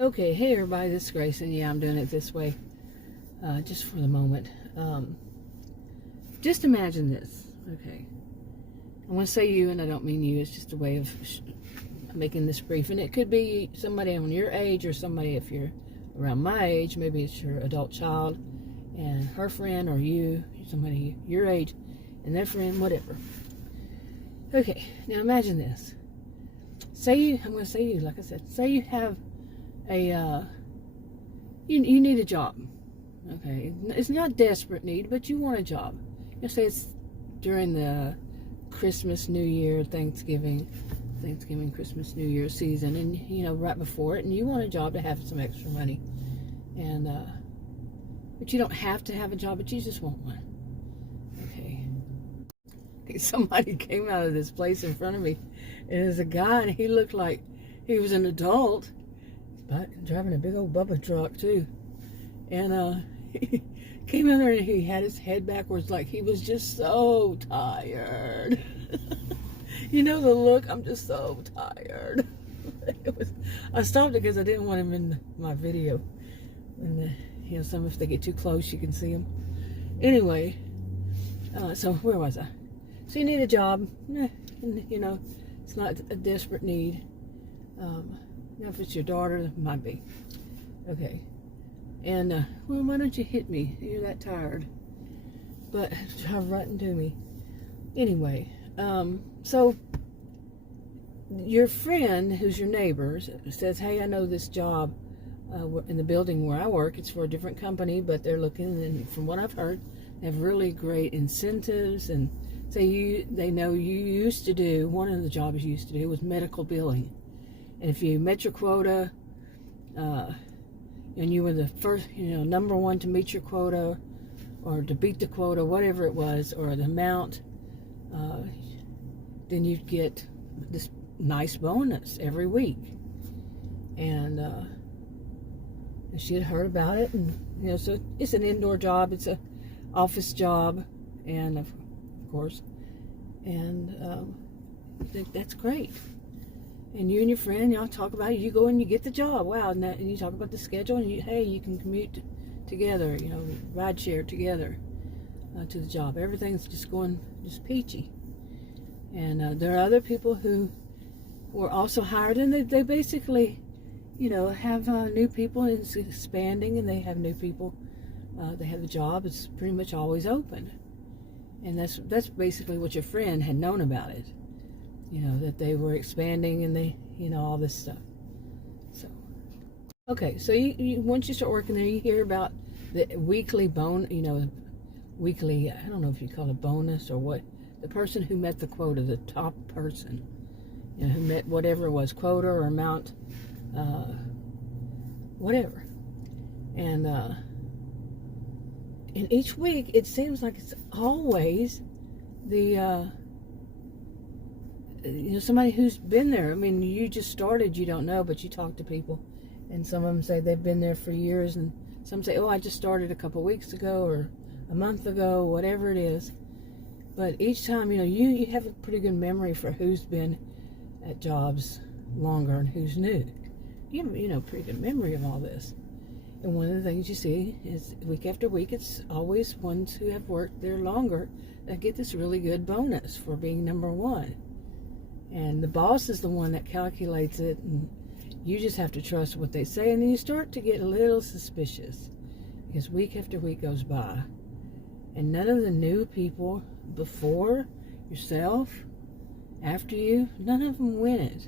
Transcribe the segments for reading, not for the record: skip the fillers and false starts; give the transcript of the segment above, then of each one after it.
Okay, hey everybody, this is Grace, and yeah, I'm doing it this way, just for the moment. Just imagine this, okay? I want to say you, and I don't mean you, it's just a way of making this brief. And it could be somebody on your age, or somebody, if you're around my age, maybe it's your adult child and her friend, or you, somebody your age and their friend, whatever. Okay, now imagine this. I'm going to say you, like I said, say you have you need a job. Okay, it's not desperate need, but you want a job. You say it's during the Christmas, New Year, Thanksgiving, Christmas, New Year season, and right before it, and you want a job to have some extra money, and but you don't have to have a job, but you just want one. Okay. Somebody came out of this place in front of me, and there's a guy, and he looked like he was an adult, but driving a big old Bubba truck too. And he came in there and he had his head backwards like he was just so tired. You know the look, I'm just so tired. I stopped it because I didn't want him in my video. And some, if they get too close, you can see them. Anyway, so where was I? So you need a job. It's not a desperate need. Now, if it's your daughter, it might be. Okay. And, well, why don't you hit me? You're that tired. But drive right into me. Anyway, so your friend, who's your neighbor, says, hey, I know this job in the building where I work. It's for a different company, but they're looking, and from what I've heard, they have really great incentives. And say they know you used to do, one of the jobs you used to do was medical billing. And if you met your quota, and you were the first, number one to meet your quota, or to beat the quota, whatever it was, or the amount, then you'd get this nice bonus every week. And she had heard about it, and so it's an indoor job, it's an office job, and of course, and I think that's great. And you and your friend, y'all talk about it. You go and you get the job. Wow. And you talk about the schedule. And you can commute together, ride share together to the job. Everything's just going just peachy. And there are other people who were also hired. And they basically, have new people. And it's expanding. And they have new people. They have the job. It's pretty much always open. And that's basically what your friend had known about it. That they were expanding, and they, all this stuff. So, okay, so you once you start working there, you hear about the weekly weekly, I don't know if you call it bonus or what, the person who met the quota, the top person, who met whatever it was, quota or amount, whatever. And each week, it seems like it's always the, somebody who's been there. I mean, you just started, you don't know, but you talk to people, and some of them say they've been there for years, and some say, oh, I just started a couple weeks ago or a month ago, whatever it is. But each time, you have a pretty good memory for who's been at jobs longer and who's new. You have, pretty good memory of all this. And one of the things you see is week after week, it's always ones who have worked there longer that get this really good bonus for being number one. And the boss is the one that calculates it, and you just have to trust what they say. And then you start to get a little suspicious because week after week goes by, and none of the new people before yourself, after you, none of them win it.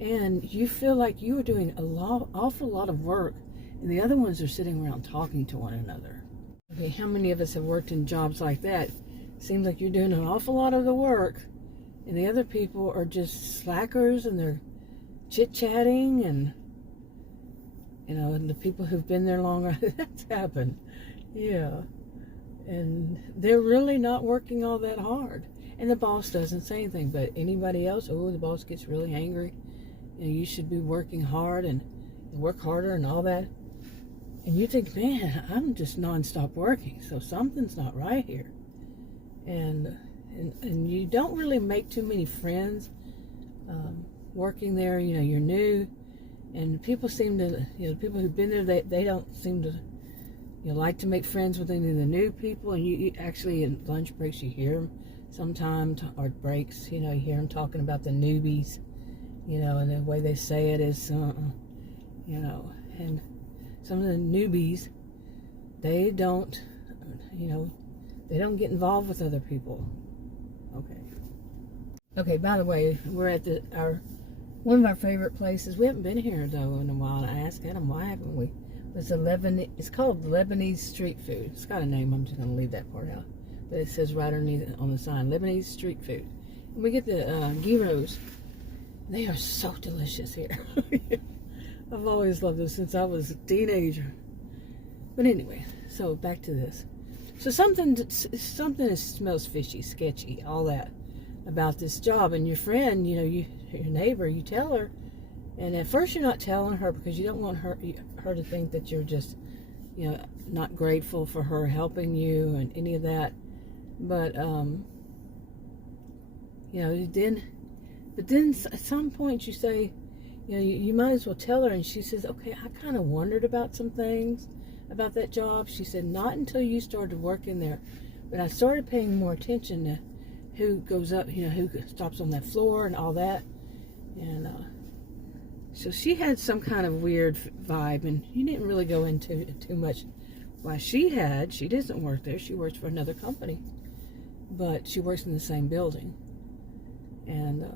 And you feel like you are doing awful lot of work, and the other ones are sitting around talking to one another. Okay, how many of us have worked in jobs like that? Seems like you're doing an awful lot of the work, and the other people are just slackers, and they're chit-chatting, and and the people who've been there longer, that's happened. Yeah. And they're really not working all that hard. And the boss doesn't say anything, but anybody else, oh, the boss gets really angry. You should be working hard and work harder and all that. And you think, man, I'm just nonstop working, so something's not right here. And you don't really make too many friends working there. You're new, And people seem to, people who've been there, they don't seem to, like to make friends with any of the new people. And you actually, in lunch breaks, you hear them sometimes, or breaks, you hear them talking about the newbies, and the way they say it is, and some of the newbies, they don't, they don't get involved with other people. Okay, by the way, we're at one of our favorite places. We haven't been here, though, in a while. And I asked Adam, why haven't we? It's called Lebanese Street Food. It's got a name. I'm just going to leave that part out. But it says right underneath on the sign, Lebanese Street Food. And we get the gyros. They are so delicious here. I've always loved them since I was a teenager. But anyway, so back to this. So something that smells fishy, sketchy, all that about this job. And your friend, your neighbor, you tell her. And at first you're not telling her because you don't want her to think that you're just, not grateful for her helping you and any of that. But, then at some point you say, you might as well tell her. And she says, okay, I kind of wondered about some things about that job. She said, not until you started working there, but I started paying more attention to who goes up, who stops on that floor and all that. And so she had some kind of weird vibe, and you didn't really go into it too much why she doesn't work there. She works for another company, but she works in the same building. And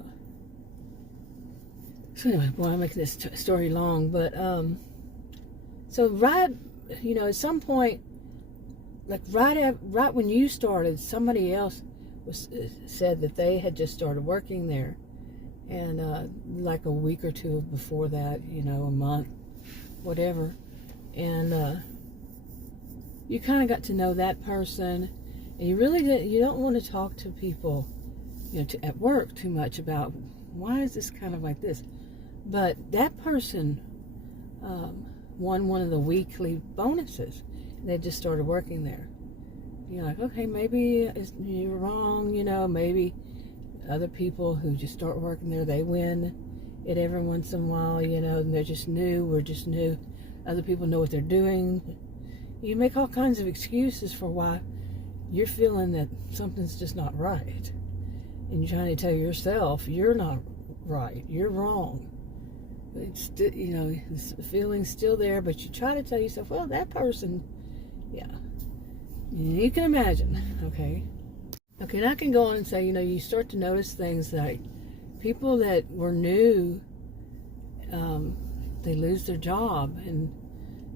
so anyway, boy, I'm making this story long, but so right, at some point, like right when you started, somebody else said that they had just started working there, and like a week or two before that, a month, whatever, and you kind of got to know that person, and you don't want to talk to people, at work too much about why is this kind of like this, but that person won one of the weekly bonuses. They just started working there. You're like, okay, maybe you're wrong, maybe other people who just start working there, they win it every once in a while, and they're just new, we're just new. Other people know what they're doing. You make all kinds of excuses for why you're feeling that something's just not right. And you're trying to tell yourself, you're not right, you're wrong. It's still, the feeling's still there, but you try to tell yourself, well, that person, yeah. You can imagine, okay? Okay, and I can go on and say, you start to notice things like people that were new, they lose their job, and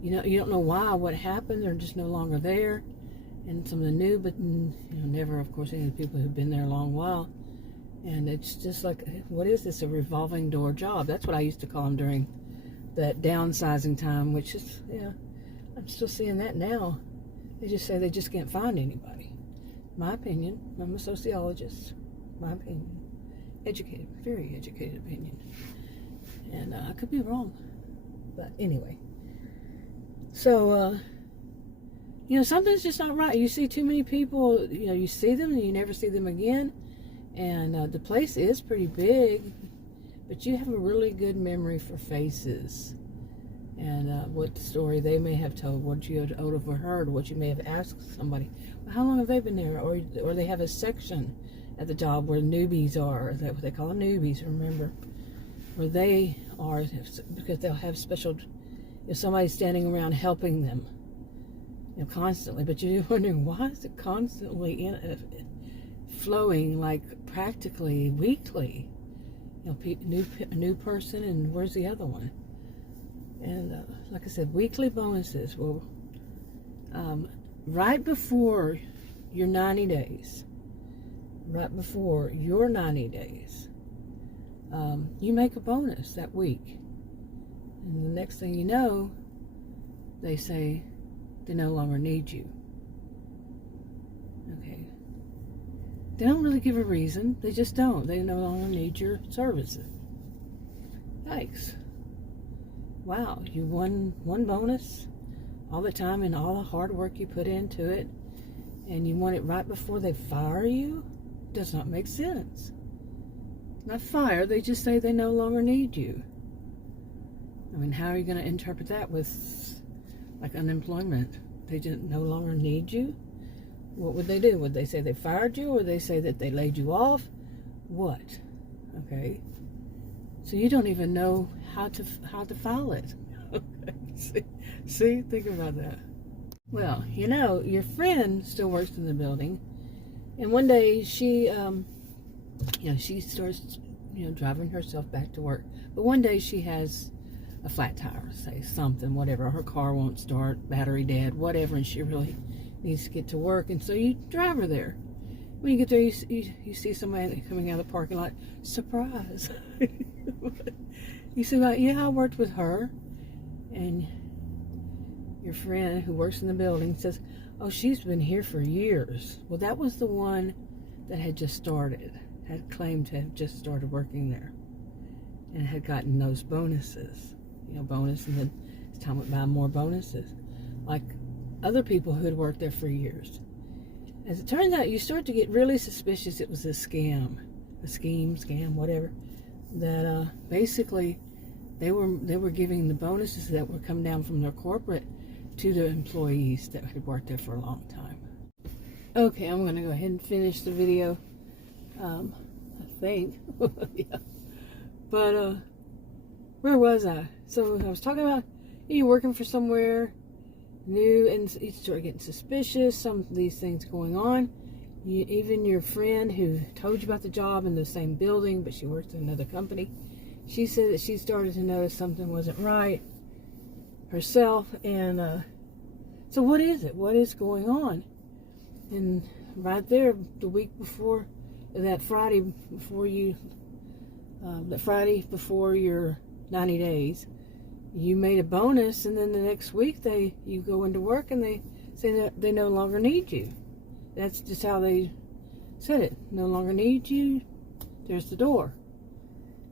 you don't know why, what happened. They're just no longer there. And some of the new, but never, of course, any of the people who've been there a long while. And it's just like, what is this? A revolving door job? That's what I used to call them during that downsizing time, which is, I'm still seeing that now. They just say they just can't find anybody. My opinion. I'm a sociologist. My opinion. Educated, very educated opinion. And I could be wrong. But anyway. So, something's just not right. You see too many people, you see them and you never see them again. And the place is pretty big. But you have a really good memory for faces. And what story they may have told, what you had overheard, what you may have asked somebody. Well, how long have they been there? Or they have a section at the job where newbies are. Is that what they call them? Newbies, remember. Where they are, because they'll have special, if somebody's standing around helping them, constantly. But you're wondering, why is it constantly flowing, like practically weekly? New person, and where's the other one? And like I said, weekly bonuses. Well, right before your 90 days, you make a bonus that week. And the next thing you know, they say they no longer need you. Okay. They don't really give a reason. They just don't. They no longer need your services. Yikes. Wow, you won one bonus all the time and all the hard work you put into it, and you want it right before they fire you? Does not make sense. Not fire, they just say they no longer need you. I mean, how are you going to interpret that with like unemployment? They just no longer need you? What would they do? Would they say they fired you, or would they say that they laid you off? What? Okay. So you don't even know how to file it. See, think about that. Well, you know, your friend still works in the building, and one day she, she starts, driving herself back to work. But one day she has a flat tire, say something, whatever. Her car won't start, battery dead, whatever, and she really needs to get to work. And so you drive her there. When you get there, you see somebody coming out of the parking lot. Surprise! You say, like, yeah, I worked with her. And your friend who works in the building says, oh, she's been here for years. Well, that was the one that had just started, had claimed to have just started working there, and had gotten those bonuses. Bonus, and then it's time to buy more bonuses, like other people who had worked there for years. As it turns out, you start to get really suspicious. It was a scheme, whatever. That basically they were giving the bonuses that would come down from their corporate to the employees that had worked there for a long time. Okay, I'm going to go ahead and finish the video. I think, yeah. But where was I? So I was talking about you working for somewhere new, and you start getting suspicious. Some of these things going on. Even your friend who told you about the job in the same building, but she works in another company, she said that she started to notice something wasn't right herself. And so what is it? What is going on? And right there, the week before, that Friday before your 90 days, you made a bonus, and then the next week you go into work and they say that they no longer need you. That's just how they said it. No longer need you. There's the door.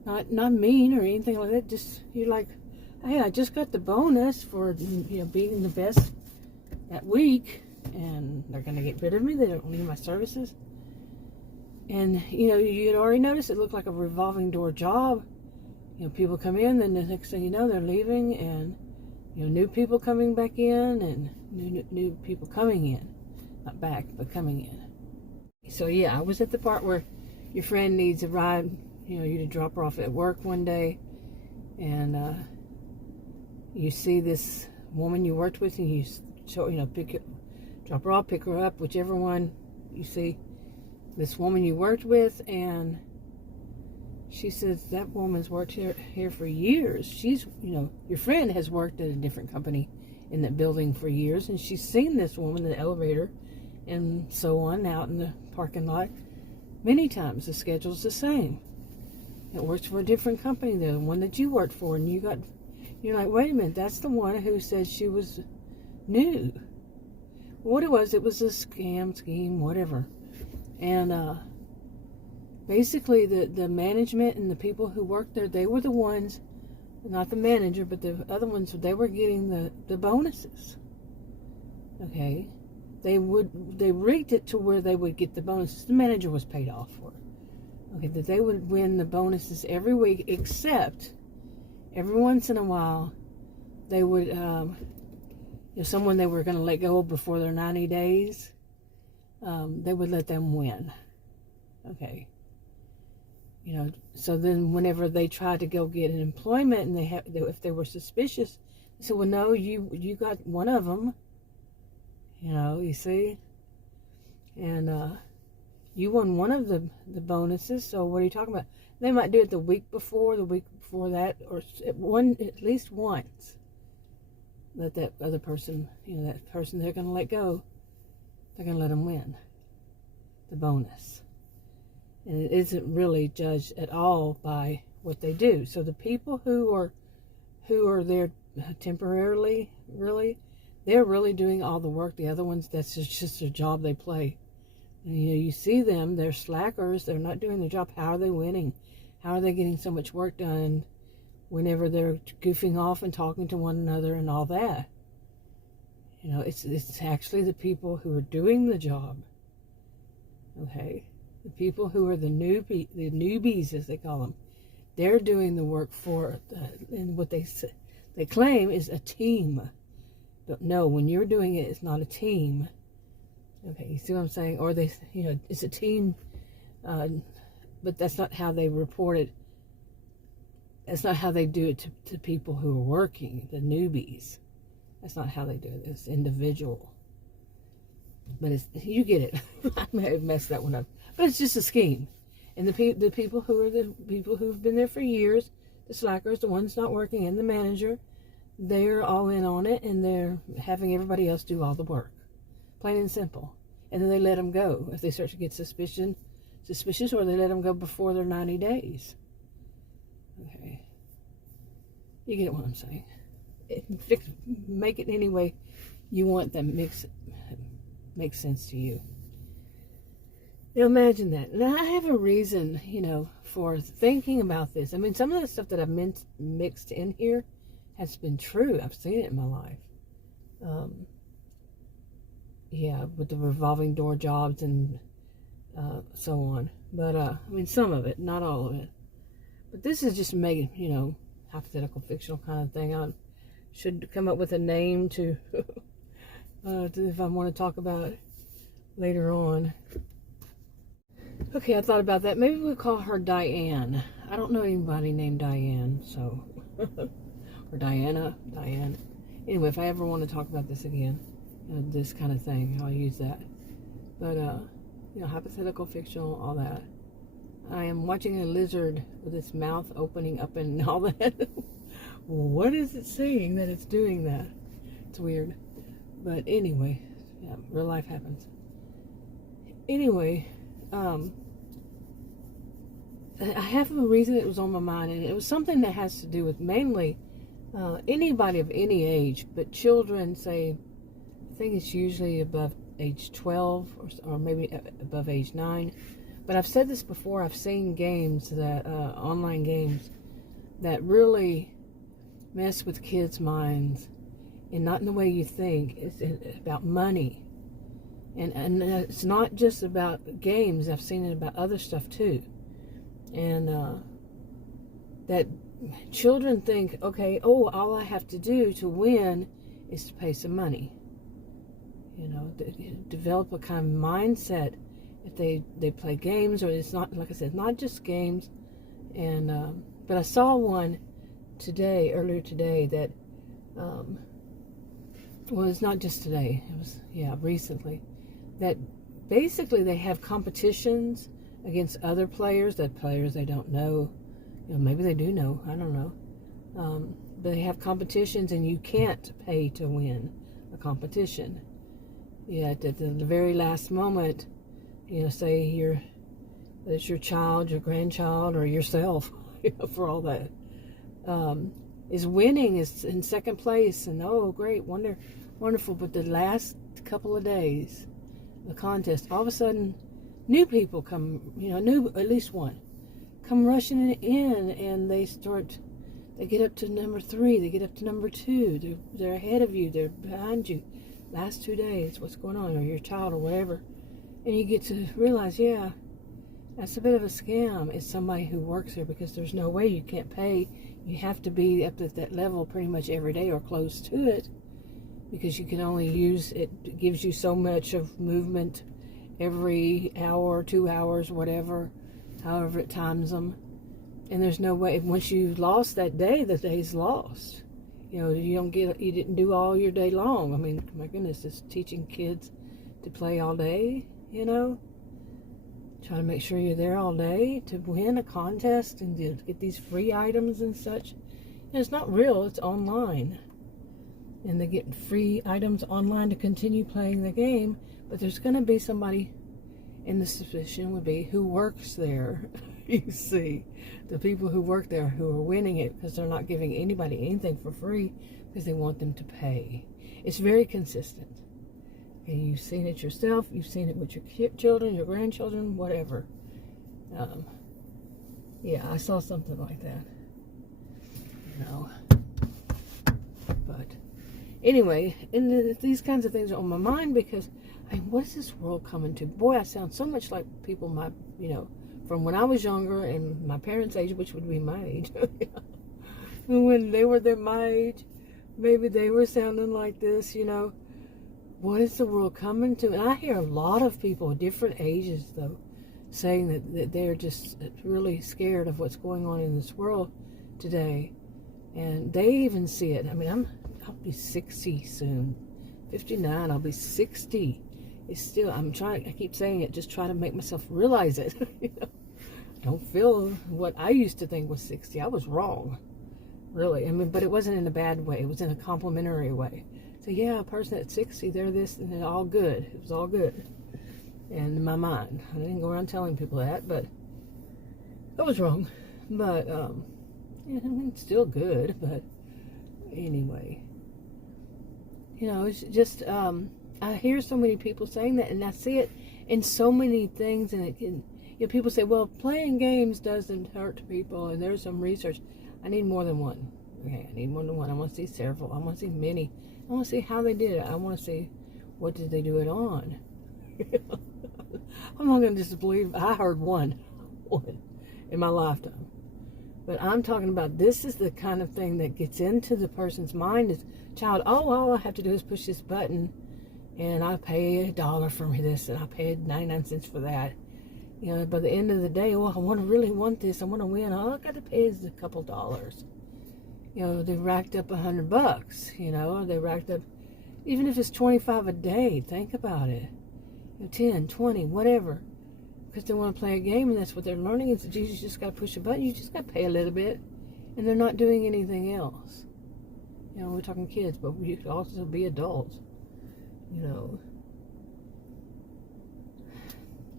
Not mean or anything like that. Just, you're like, hey, I just got the bonus for being the best that week, and they're going to get rid of me. They don't need my services. And you had already noticed it looked like a revolving door job. People come in, then the next thing you know, they're leaving, and new people coming back in, and new people coming in, not back, but coming in. So yeah, I was at the part where your friend needs a ride, you to drop her off at work one day, and you see this woman you worked with, and you drop her off, pick her up, whichever one you see. This woman you worked with, and she says that woman's worked here for years. She's, your friend has worked at a different company in that building for years, and she's seen this woman in the elevator and so on out in the parking lot many times. The schedule's the same. It works for a different company, the one that you worked for, and you're like, wait a minute, that's the one who said she was new. What it was a scheme, whatever. And basically the management and the people who worked there, they were the ones, not the manager, but the other ones, they were getting the bonuses. Okay, they rigged it to where they would get the bonuses. The manager was paid off for it. Okay, that they would win the bonuses every week, except every once in a while they would someone they were going to let go before their 90 days, they would let them win. Okay. So then whenever they tried to go get an employment, and if they were suspicious, they said, well, no, you got one of them, you see, and you won one of the bonuses, so what are you talking about? They might do it the week before that, or at least once, let that other person, that person they're going to let go, they're going to let them win the bonus. And it isn't really judged at all by what they do. So the people who are there temporarily, really, they're really doing all the work. The other ones, that's just their job they play. And you see them, they're slackers, they're not doing their job. How are they winning? How are they getting so much work done whenever they're goofing off and talking to one another and all that? It's actually the people who are doing the job. Okay? The people who are the newbies, as they call them, they're doing the work and what they they claim is a team. But no, when you're doing it, it's not a team. Okay, you see what I'm saying? Or they, it's a team, but that's not how they report it. That's not how they do it to people who are working, the newbies. That's not how they do it. It's individual. But you get it. I may have messed that one up. But it's just a scheme. And the people who are the people who've been there for years, the slackers, the ones not working, and the manager, they're all in on it, and they're having everybody else do all the work. Plain and simple. And then they let them go if they start to get suspicious, or they let them go before their 90 days. Okay. You get what I'm saying. Make it any way you want that makes sense to you. Now imagine that. And I have a reason, for thinking about this. I mean, some of the stuff that I've mixed in here has been true. I've seen it in my life. With the revolving door jobs and so on. But, I mean, some of it, not all of it. But this is just making, hypothetical fictional kind of thing. I should come up with a name to if I want to talk about it later on. Okay, I thought about that. Maybe we'll call her Diane. I don't know anybody named Diane, so... or Diana, Diane. Anyway, if I ever want to talk about this again, this kind of thing, I'll use that. But, hypothetical, fictional, all that. I am watching a lizard with its mouth opening up and all that. What is it saying that it's doing that? It's weird. But anyway, real life happens. Anyway, I have a reason it was on my mind, and it was something that has to do with mainly anybody of any age, but children, say, I think it's usually above age 12 or maybe above age 9. But I've said this before, I've seen games that, online games, that really mess with kids' minds, and not in the way you think. It's about money. And it's not just about games. I've seen it about other stuff too. And that children think, okay, all I have to do to win is to pay some money. Develop a kind of mindset if they play games, or it's not, like I said, not just games. And but I saw one earlier today that well, it's not just today, it was recently, that basically they have competitions against other players they don't know. Maybe they do know, I don't know. But they have competitions, and you can't pay to win a competition. At the very last moment, say it's your child, your grandchild, or yourself, for all that, is winning, is in second place, and great, wonderful. But the last couple of days, the contest, all of a sudden, new people come, at least one, come rushing in, and they get up to number 3, they get up to number 2, they're ahead of you, they're behind you. Last 2 days, what's going on, or your child, or whatever. And you get to realize, that's a bit of a scam. It's somebody who works there, because there's no way you can't pay. You have to be up at that level pretty much every day or close to it, because you can only use it. It gives you so much of movement every hour, 2 hours, whatever, however it times them. And there's no way, once you lost that day, the day's lost. You didn't do all your day long. I mean, my goodness, it's teaching kids to play all day, Try to make sure you're there all day to win a contest and to get these free items and such. And it's not real, it's online. And they get free items online to continue playing the game, but there's going to be somebody, and the suspicion would be, who works there. You see, the people who work there who are winning it, because they're not giving anybody anything for free, because they want them to pay. It's very consistent. And you've seen it yourself. You've seen it with your children, your grandchildren, whatever. I saw something like that. But anyway, and these kinds of things are on my mind, because what is this world coming to? Boy, I sound so much like people from when I was younger and my parents' age, which would be my age. when they were my age, maybe they were sounding like this, What is the world coming to? And I hear a lot of people, different ages though, saying that they're just really scared of what's going on in this world today. And they even see it. I mean, I'll be 60 soon. 59, I'll be 60. It's still, I keep saying it, just try to make myself realize it. I don't feel what I used to think was 60. I was wrong, really. I mean, but it wasn't in a bad way. It was in a complimentary way. So yeah, a person at 60, they're this, and they're all good. It was all good. And in my mind, I didn't go around telling people that, but I was wrong. But, yeah, I mean, it's still good, but anyway. It's just, I hear so many people saying that, and I see it in so many things, and it can, people say, well, playing games doesn't hurt people, and there's some research. I need more than one. Okay, I need more than one. I want to see several. I want to see many. I want to see how they did it. I want to see what did they do it on. I'm not going to just believe I heard one in my lifetime. But I'm talking about, this is the kind of thing that gets into the person's mind as child. Oh, all I have to do is push this button, and I pay $1 for this, and I paid 99 cents for that. By the end of the day, I really want this. I want to win. All I got to pay is a couple dollars. They racked up $100. They racked up, even if it's 25 a day. Think about it. 10, 20, whatever. Because they want to play a game, and that's what they're learning. Is that you just got to push a button. You just got to pay a little bit, and they're not doing anything else. We're talking kids, but we could also be adults.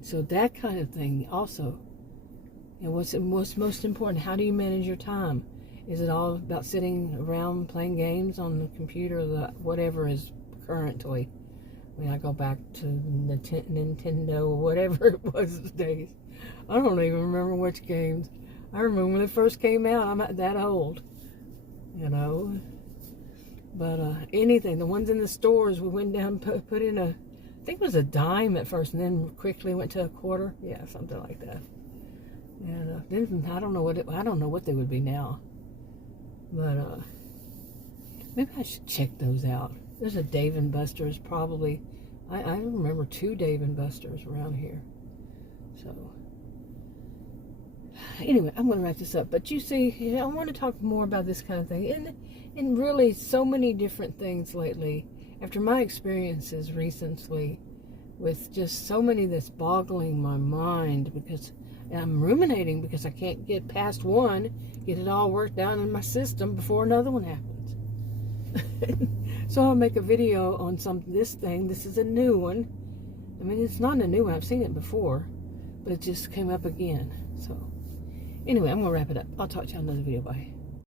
So that kind of thing also. What's most important? How do you manage your time? Is it all about sitting around playing games on the computer, or whatever is currently? I go back to Nintendo, or whatever it was those days. I don't even remember which games. I remember when it first came out. I'm not that old, But anything, the ones in the stores, we went down, put in I think it was a dime at first, and then quickly went to a quarter. Yeah, something like that. And then I don't know what they would be now. But maybe I should check those out. There's a Dave & Buster's probably. I remember 2 Dave & Buster's around here. So anyway, I'm going to wrap this up. But you see, I want to talk more about this kind of thing. And really so many different things lately. After my experiences recently with just so many that's boggling my mind, because I'm ruminating because I can't get past one, get it all worked out in my system before another one happens. So I'll make a video on this thing. This is a new one. I mean, it's not a new one. I've seen it before, but it just came up again. So anyway, I'm going to wrap it up. I'll talk to you on another video. Bye.